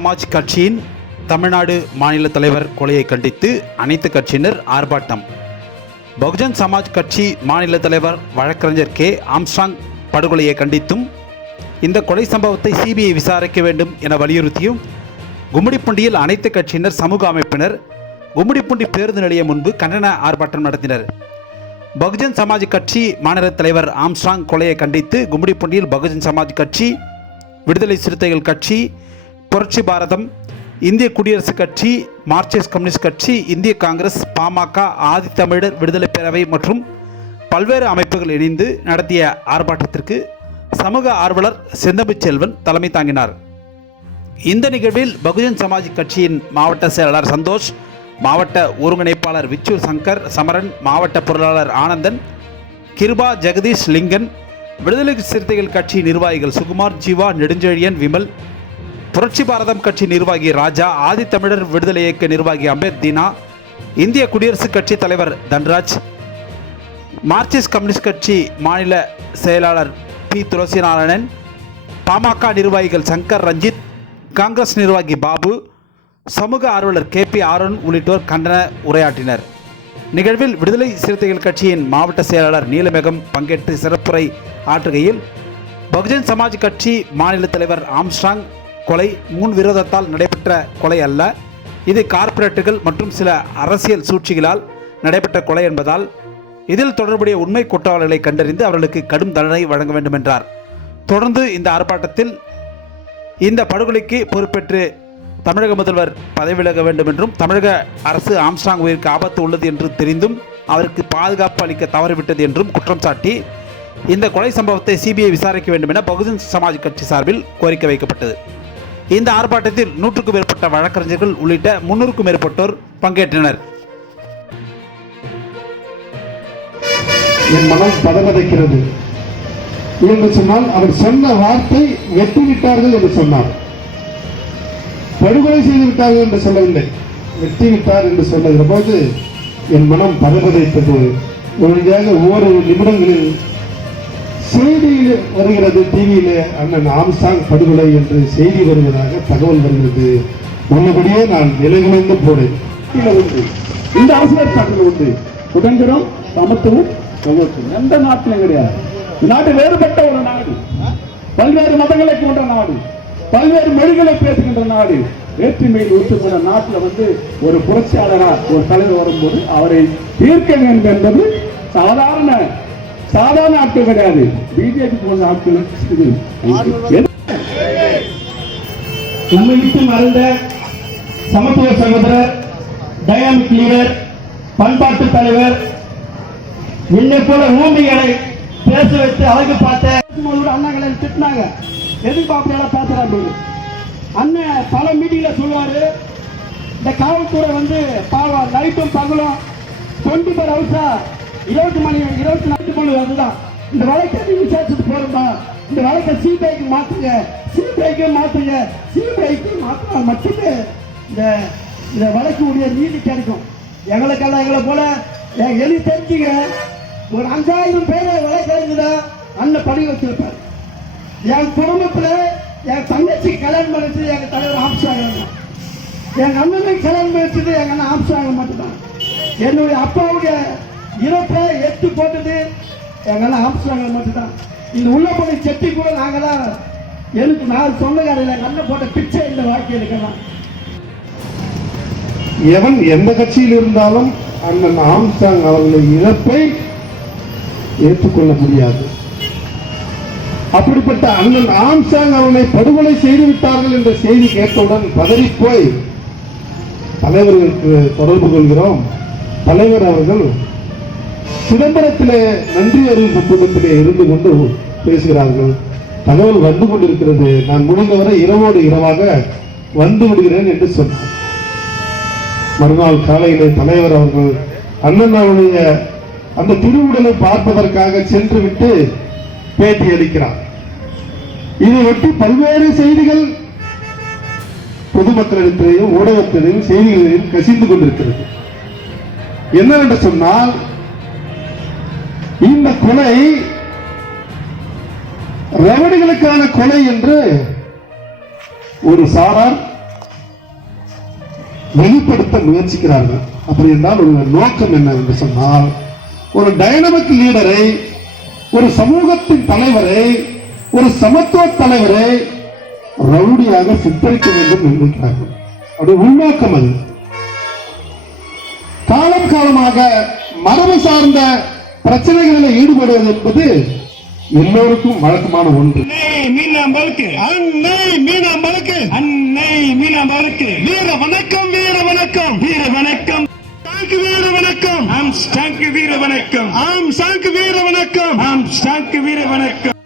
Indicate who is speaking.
Speaker 1: சமாஜ் கட்சியின் தமிழ்நாடு மாநில தலைவர் கொலையை கண்டித்து அனைத்து கட்சியினர் ஆர்ப்பாட்டம். பகுஜன் சமாஜ் கட்சி மாநில தலைவர் வழக்கறிஞர் கே. ஆம்ஸ்டாங் படுகொலையை கண்டித்தும் இந்த கொலை சம்பவத்தை சிபிஐ விசாரிக்க வேண்டும் என வலியுறுத்தியும் கும்மிடிப்பூண்டியில் அனைத்து கட்சியினர் சமூக அமைப்பினர் கும்மிடிப்பூண்டி பேருந்து நிலையம் முன்பு கண்டன ஆர்ப்பாட்டம் நடத்தினர். பகுஜன் சமாஜ் கட்சி மாநில தலைவர் ஆம்ஸ்டாங் கொலையை கண்டித்து கும்மிடிப்பூண்டியில் பகுஜன் சமாஜ் கட்சி விடுதலை சிறுத்தைகள் கட்சி புரட்சி பாரதம் இந்திய குடியரசுக் கட்சி மார்க்சிஸ்ட் கம்யூனிஸ்ட் கட்சி இந்திய காங்கிரஸ் பாமக ஆதித்தமிழர் விடுதலை பேரவை மற்றும் பல்வேறு அமைப்புகள் இணைந்து நடத்திய ஆர்ப்பாட்டத்திற்கு சமூக ஆர்வலர் செந்தம்பு செல்வன் தலைமை தாங்கினார். இந்த நிகழ்வில் பகுஜன் சமாஜ் கட்சியின் மாவட்ட செயலாளர் சந்தோஷ் மாவட்ட ஒருங்கிணைப்பாளர் விச்சூர் சங்கர் சமரன் மாவட்ட பொருளாளர் ஆனந்தன் கிருபா ஜெகதீஷ் லிங்கன் விடுதலை சிறுத்தைகள் கட்சி நிர்வாகிகள் சுகுமார் ஜீவா நெடுஞ்செழியன் விமல் புரட்சி பாரதம் கட்சி நிர்வாகி ராஜா ஆதித்தமிழர் விடுதலை இயக்க நிர்வாகி அம்பேத் தீனா இந்திய குடியரசுக் கட்சி தலைவர் தன்ராஜ் மார்க்சிஸ்ட் கம்யூனிஸ்ட் கட்சி மாநில செயலாளர் பி. துளசிநாராயணன் பாமக நிர்வாகிகள் சங்கர் ரஞ்சித் காங்கிரஸ் நிர்வாகி பாபு சமூக ஆர்வலர் கே. பி. ஆரோன் உள்ளிட்டோர் கண்டன உரையாற்றினர். நிகழ்வில் விடுதலை சிறுத்தைகள் கட்சியின் மாவட்ட செயலாளர் நீலமேகம் பங்கேற்று சிறப்புரை ஆற்றுகையில் பகுஜன் சமாஜ் கட்சி மாநில தலைவர் ஆம்ஸ்ட்ராங் கொலை முன் விரோதத்தால் நடைபெற்ற கொலை அல்ல. இது கார்ப்பரேட்டுகள் மற்றும் சில அரசியல் சூழ்ச்சிகளால் நடைபெற்ற கொலை என்பதால் இதில் தொடர்புடைய உண்மை குற்றவாளிகளை கண்டறிந்து அவர்களுக்கு கடும் தண்டனை வழங்க வேண்டும் என்றார் தொடர்ந்து இந்த ஆர்ப்பாட்டத்தில் இந்த படுகொலைக்கு பொறுப்பேற்று தமிழக முதல்வர் பதவி விலக வேண்டும் என்றும் தமிழக அரசு ஆம்ஸ்டாங் உயிருக்கு ஆபத்து உள்ளது என்று தெரிந்தும் அவருக்கு பாதுகாப்பு அளிக்க தவறிவிட்டது என்றும் குற்றம் சாட்டி இந்த கொலை சம்பவத்தை சிபிஐ விசாரிக்க வேண்டும் என பகுஜன் சமாஜ் கட்சி சார்பில் கோரிக்கை வைக்கப்பட்டது. இந்த ஆர்ப்பாட்டத்தில் நூற்றுக்கும் மேற்பட்ட வழக்கறிஞர்கள் உள்ளிட்ட முன்னூறுக்கும் மேற்பட்டோர் பங்கேற்றனர்.
Speaker 2: என் மனம் பதமதைக்கிறது. என்று சொன்னால் அவர் சொன்ன வார்த்தை வெட்டிவிட்டார்கள் என்று சொன்னார். படுகொலை செய்து விட்டார்கள் என்று சொல்லவில்லை. வெட்டிவிட்டார் என்று சொல்லுகிற போது என் மனம் பதபதைத்தது ஒழுங்காக ஒவ்வொரு நிமிடங்களில் செய்தியில் வருகிறது டிவியிலே அண்ணன் ஆம்சாங் படுகொலை என்று செய்தி வருவதாக தகவல் வருகிறது. உள்ளபடியே நான் நிலைகுலைந்து போனேன்.
Speaker 3: உண்டு இந்த ஆசிரியர் சட்டத்தில் உண்டு சுதந்திரம் சமத்துவம் சகோதரம் எந்த நாட்டிலும் கிடையாது. நாடு வேறுபட்ட ஒரு நாடு. பல்வேறு மதங்களை கொண்ட நாடு. பல்வேறு மொழிகளை பேசுகின்ற நாடு. வேற்றுமையில் ஒத்துக்கிற நாட்டில் வந்து ஒரு புரட்சியாளராக ஒரு தலைவர் வரும்போது அவரை தீர்க்க வேண்டும் என்பது சாதாரண சாதாரண ஆட்கள் கிடையாது. பிஜேபி போன்ற ஆட்கள் இது. எது-
Speaker 2: உண்மையிட்டு மறந்த சமத்துவ சகோதரர் டயாமிக் லீடர் பண்பாட்டு தலைவர் என்னை போல ஊமைகளை பேச வைத்து அழகு பார்த்த
Speaker 3: அண்ணாங்களை திட்டினாங்க. எதுக்கு அப்படியெல்லாம் பேசுற அப்படின்னு? அண்ணன் பல மீட்டிங்ல சொல்லுவாரு இந்த காவல்துறை வந்து பாவம் நைட்டும் பகலும் டுவெண்ட்டி ஃபோர் ஹவர்ஸா இருபத்தி மணி இருபத்தி நாலு இந்த வழக்கை நீங்க சேர்த்துட்டு போறோமா இந்த வழக்கை சிபிஐக்கு மாத்துங்க. சிபிஐக்கு மாத்துங்க. சிபிஐக்கு மாத்தினா மட்டுமே இந்த இந்த வழக்கு உடைய நீதி கிடைக்கும். எங்களுக்கெல்லாம் எங்களை போல எ- எழுதி தெரிஞ்சுங்க. ஒரு அஞ்சாயிரம் பேரை வழக்கு எழுதுதா அண்ணன் பணி வச்சிருப்பார். என் குடும்பத்தில் என் தங்கச்சி கல்யாணம் பண்ணிச்சு எங்க தலைவர் ஆப்ஷாங்க என் அண்ணனுக்கு கல்யாணம் பண்ணிச்சது எங்க அண்ணன் ஆப்ஷாங்க மட்டும்தான் என்னுடைய அப்பாவுடைய இறப்பை எட்டு போட்டது எங்க அண்ணன் மட்டும்தான் இந்த உள்ள போன செட்டி கூட நாங்கெல்லாம் எனக்கு நான் சொன்ன கடையில் கண்ணை போட்ட பிச்சை இந்த வாழ்க்கை இருக்கலாம்
Speaker 2: எவன் எந்த கட்சியில் இருந்தாலும் அண்ணன் ஆம்ஸ்டாங் அவர்களின் இழப்பை ஏற்றுக்கொள்ள முடியாது. அப்படிப்பட்ட அண்ணன் ஆம்சாங் அவனை படுகொலை செய்து விட்டார்கள் என்ற செய்தி கேட்டவுடன் பதறிப்போய் தலைவர்களுக்கு தொடர்பு கொள்கிறோம். தலைவர் அவர்கள் சிதம்பரத்திலே நன்றி அறிவிப்பு கூட்டத்திலே இருந்து கொண்டு பேசுகிறார்கள். தகவல் வந்து கொண்டிருக்கிறது. நான் முடிந்தவரை இரவோடு இரவாக வந்து விடுகிறேன் என்று சொன்னார். மறுநாள் காலையிலே தலைவர் அவர்கள் அண்ணன் அவருடைய அந்த திருவுடலை பார்ப்பதற்காக சென்று விட்டு பேட்டி அளிக்கிறார். இதை ஒட்டி பல்வேறு செய்திகள் பொதுமக்களிடத்திலேயும் ஊடகத்திலேயும் செய்திகளிலும் கசிந்து கொண்டிருக்கிறது. என்னவென்று சொன்னால் இந்த கொலை ரவடிகளுக்கான கொலை என்று ஒரு சாரார் வெளிப்படுத்த முயற்சிக்கிறார்கள். அப்படி என்றால் ஒரு நோக்கம் என்ன என்று சொன்னால் ஒரு டைனமிக் லீடரை ஒரு சமூகத்தின் தலைவரை ஒரு சமத்துவ தலைவரை ரவுடியாக சித்தரிக்க வேண்டும் என்று நினைக்கிறார்கள். அது உள்நோக்கம் அது காலம் காலமாக மரபு சார்ந்த பிரச்சனைகளில் ஈடுபடுவது என்பது எல்லோருக்கும் வழக்கமான ஒன்று.
Speaker 4: அன்னை மீனாம்பலுக்கு அன்னை மீனாம்பலுக்கு அன்னை மீனாம்பலுக்கு வீர வணக்கம் வீர வணக்கம். வீர வணக்கம். ஸ்டாங்க் வீர வணக்கம். ஆம் ஸ்டாங்க் வீர வணக்கம். ஆம் ஸ்டாங்க் வீர வணக்கம். ஆம் ஸ்டாங்க் வீர வணக்கம்.